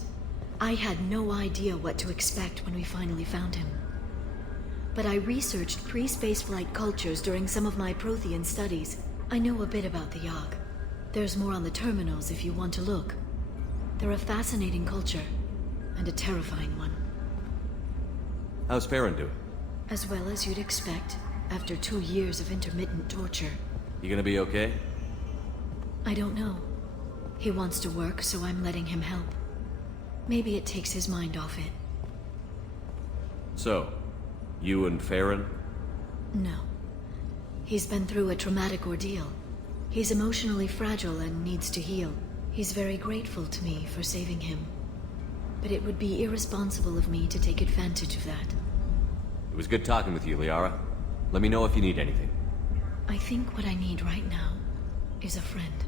I had no idea what to expect when we finally found him. But I researched pre-spaceflight cultures during some of my Prothean studies. I know a bit about the Yogg. There's more on the terminals if you want to look. They're a fascinating culture, and a terrifying one. How's Farron doing? As well as you'd expect, after 2 years of intermittent torture. You gonna be okay? I don't know. He wants to work, so I'm letting him help. Maybe it takes his mind off it. So, you and Farron? No. He's been through a traumatic ordeal. He's emotionally fragile and needs to heal. He's very grateful to me for saving him. But it would be irresponsible of me to take advantage of that. It was good talking with you, Liara. Let me know if you need anything. I think what I need right now is a friend.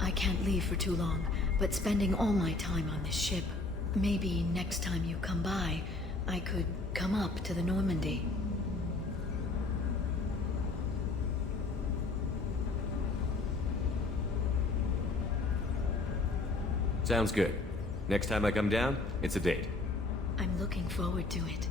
I can't leave for too long, but spending all my time on this ship. Maybe next time you come by, I could come up to the Normandy. Sounds good. Next time I come down, it's a date. I'm looking forward to it.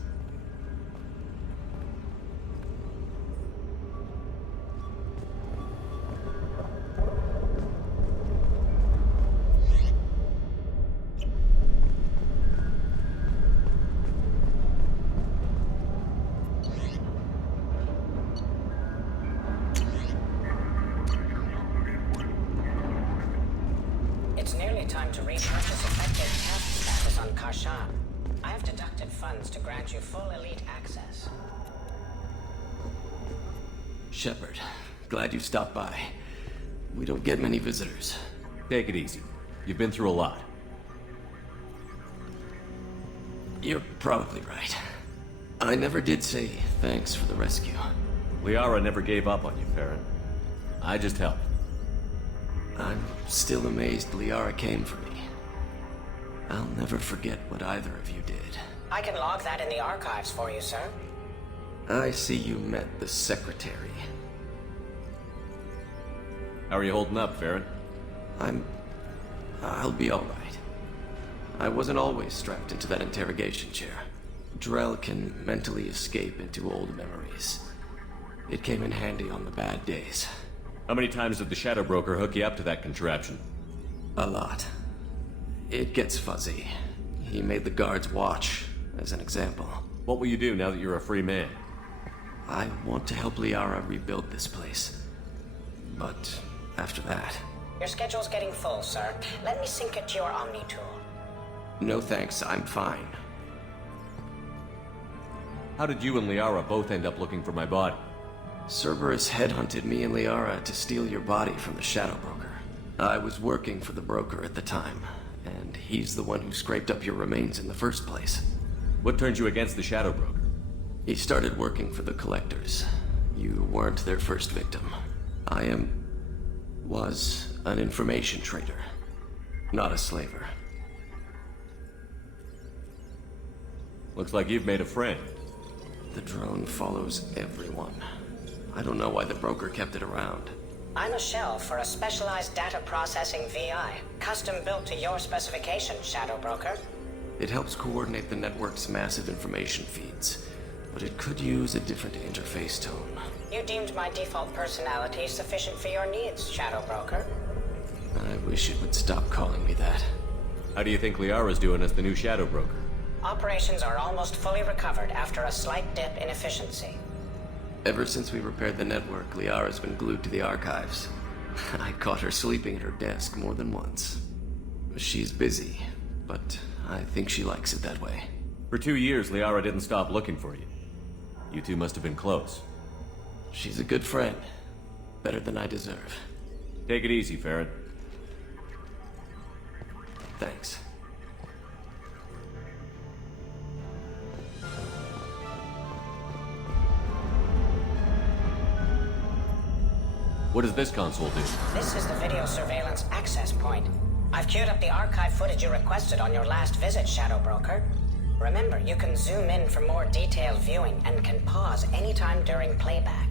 It's nearly time to repurchase effective task status on Karshan. I have deducted funds to grant you full elite access. Shepard, glad you stopped by. We don't get many visitors. Take it easy. You've been through a lot. You're probably right. I never did say thanks for the rescue. Liara never gave up on you, Farron. I just helped. I'm still amazed Liara came for me. I'll never forget what either of you did. I can log that in the archives for you, sir. I see you met the Secretary. How are you holding up, Farron? I'll be alright. I wasn't always strapped into that interrogation chair. Drell can mentally escape into old memories. It came in handy on the bad days. How many times did the Shadow Broker hook you up to that contraption? A lot. It gets fuzzy. He made the guards watch, as an example. What will you do now that you're a free man? I want to help Liara rebuild this place. But after that... Your schedule's getting full, sir. Let me sync it to your Omni tool. No thanks, I'm fine. How did you and Liara both end up looking for my body? Cerberus headhunted me and Liara to steal your body from the Shadow Broker. I was working for the broker at the time, and he's the one who scraped up your remains in the first place. What turned you against the Shadow Broker? He started working for the Collectors. You weren't their first victim. I was an information trader, not a slaver. Looks like you've made a friend. The drone follows everyone. I don't know why the broker kept it around. I'm a shell for a specialized data processing VI, custom built to your specifications, Shadow Broker. It helps coordinate the network's massive information feeds, but it could use a different interface tone. You deemed my default personality sufficient for your needs, Shadow Broker. I wish it would stop calling me that. How do you think Liara's doing as the new Shadow Broker? Operations are almost fully recovered after a slight dip in efficiency. Ever since we repaired the network, Liara's been glued to the archives. I caught her sleeping at her desk more than once. She's busy, but I think she likes it that way. For 2 years, Liara didn't stop looking for you. You two must have been close. She's a good friend. Better than I deserve. Take it easy, Farron. Thanks. What does this console do? This is the video surveillance access point. I've queued up the archive footage you requested on your last visit, Shadow Broker. Remember, you can zoom in for more detailed viewing and can pause anytime during playback.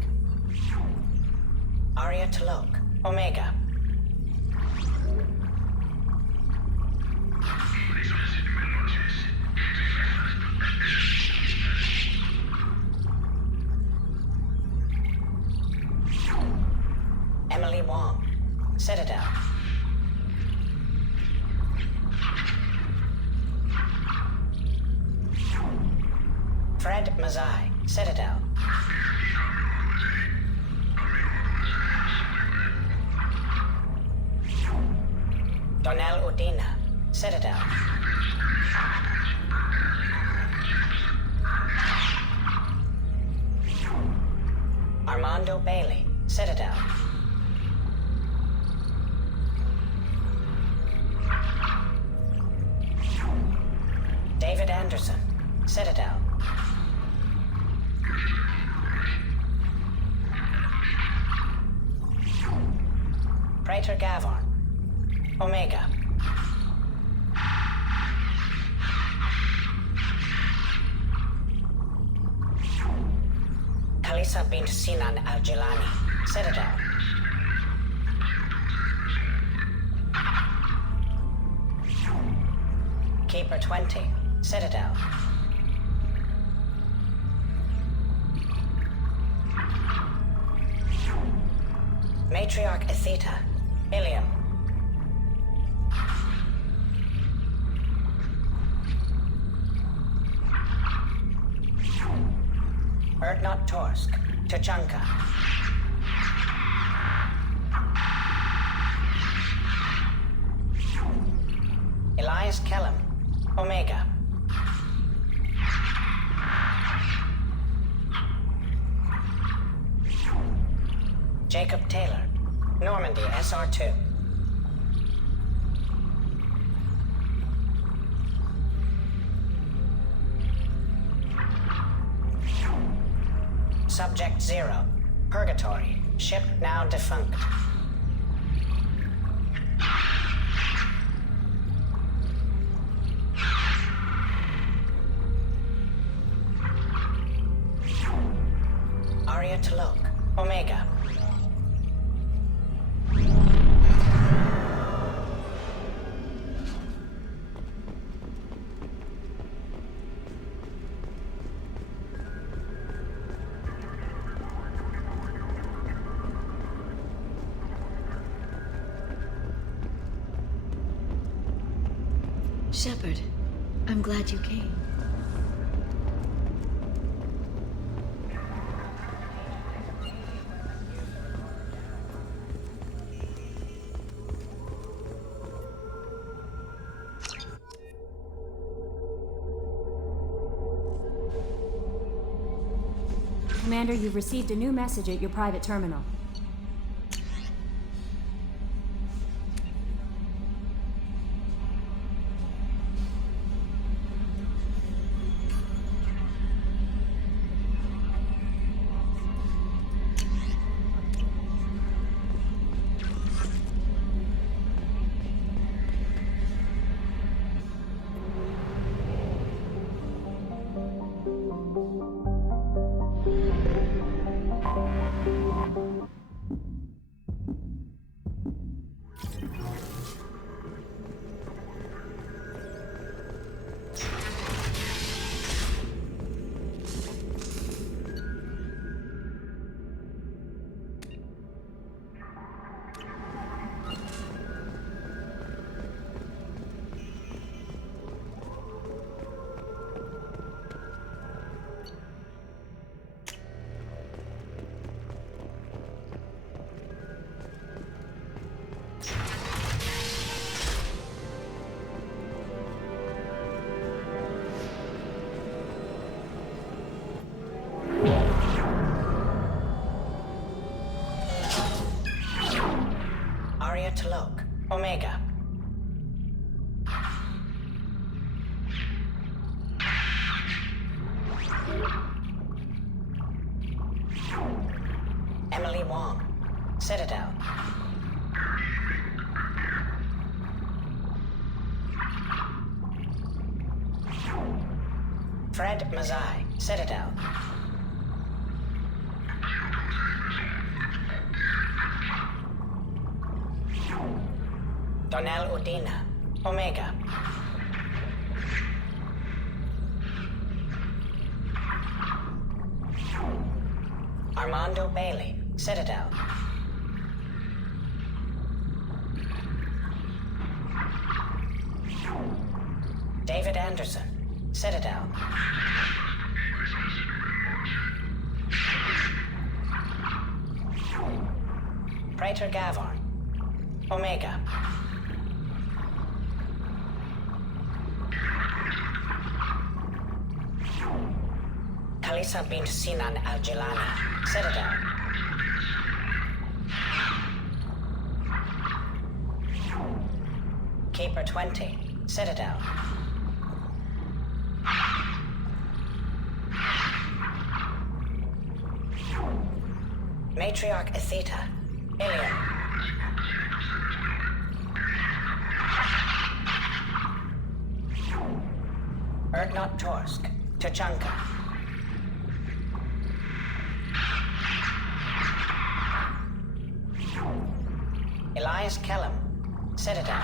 Aria Talok, Omega. Emily Wong, Citadel. Fred Mazai, Citadel. Donnell Udina, Citadel. Armando Bailey, Citadel. David Anderson, Citadel. Praetor Gavorn, Omega. Kalisa bint Sinan Al-Jilani, Citadel. Keeper 20, Citadel. Matriarch Atheta, Ilium. Erdnot Torsk, Tuchanka. Elias Kellum, Omega. Jacob Taylor, Normandy SR2. Subject 0, Purgatory, ship now defunct. Aria Talok, Omega. Shepard, I'm glad you came. Commander, you've received a new message at your private terminal. To look. Omega. Emily Wong. Citadel. Fred Mazai. Citadel. Donnell Udina, Omega. Armando Bailey, Citadel. David Anderson, Citadel. Praetor Gavorn, Omega. Khalisa bint Sinan al-Jilani, Citadel. Keeper 20, Citadel. Matriarch Atheta, Ilium. Erdnot Torsk, Tachanka. Elias Kellum, Citadel.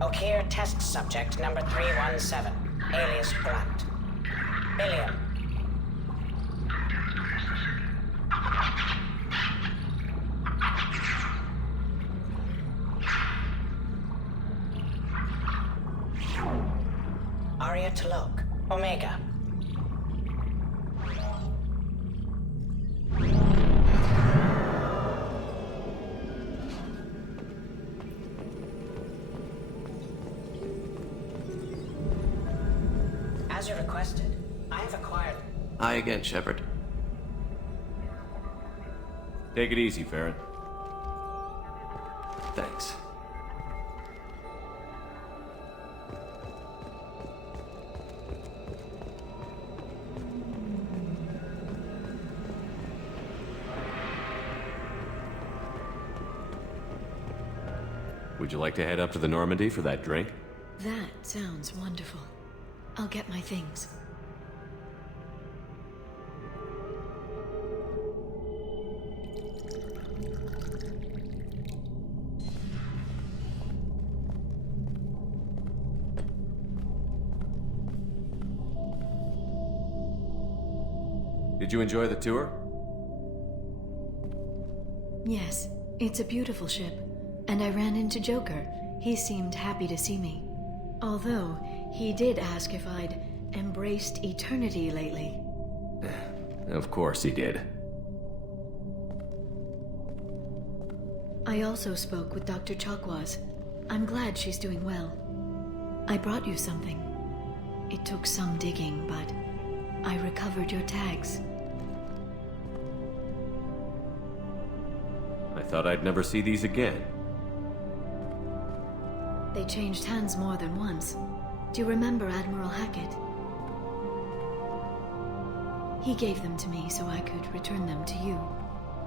O'Keir test subject number 317, alias Grant. Ilium. Arya T'Loak, Omega. As you requested, I have acquired... Hi again, Shepard. Take it easy, Farron. Thanks. Would you like to head up to the Normandy for that drink? That sounds wonderful. I'll get my things. Did you enjoy the tour? Yes, it's a beautiful ship. And I ran into Joker. He seemed happy to see me. Although, he did ask if I'd embraced eternity lately. Of course he did. I also spoke with Dr. Chakwas. I'm glad she's doing well. I brought you something. It took some digging, but I recovered your tags. I thought I'd never see these again. They changed hands more than once. Do you remember Admiral Hackett? He gave them to me so I could return them to you.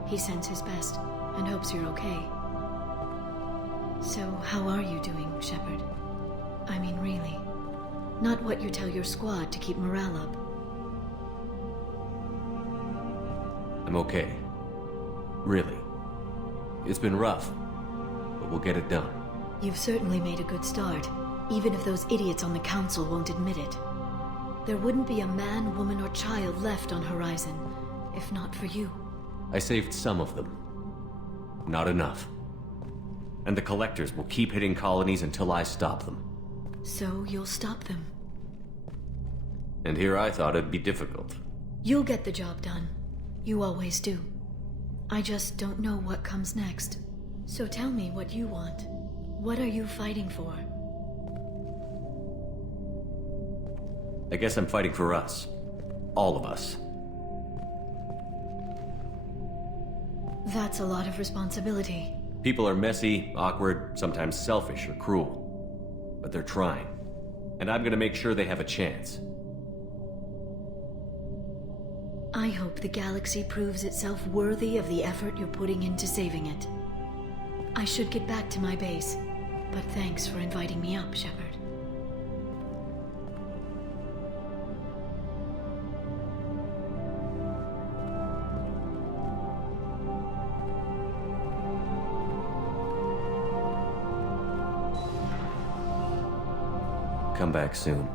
He sends his best and hopes you're okay. So, how are you doing, Shepard? I mean, really. Not what you tell your squad to keep morale up. I'm okay. Really. It's been rough, but we'll get it done. You've certainly made a good start, even if those idiots on the council won't admit it. There wouldn't be a man, woman, or child left on Horizon, if not for you. I saved some of them. Not enough. And the collectors will keep hitting colonies until I stop them. So you'll stop them. And here I thought it'd be difficult. You'll get the job done. You always do. I just don't know what comes next. So tell me what you want. What are you fighting for? I guess I'm fighting for us. All of us. That's a lot of responsibility. People are messy, awkward, sometimes selfish or cruel. But they're trying. And I'm gonna make sure they have a chance. I hope the galaxy proves itself worthy of the effort you're putting into saving it. I should get back to my base, but thanks for inviting me up, Shepard. Come back soon.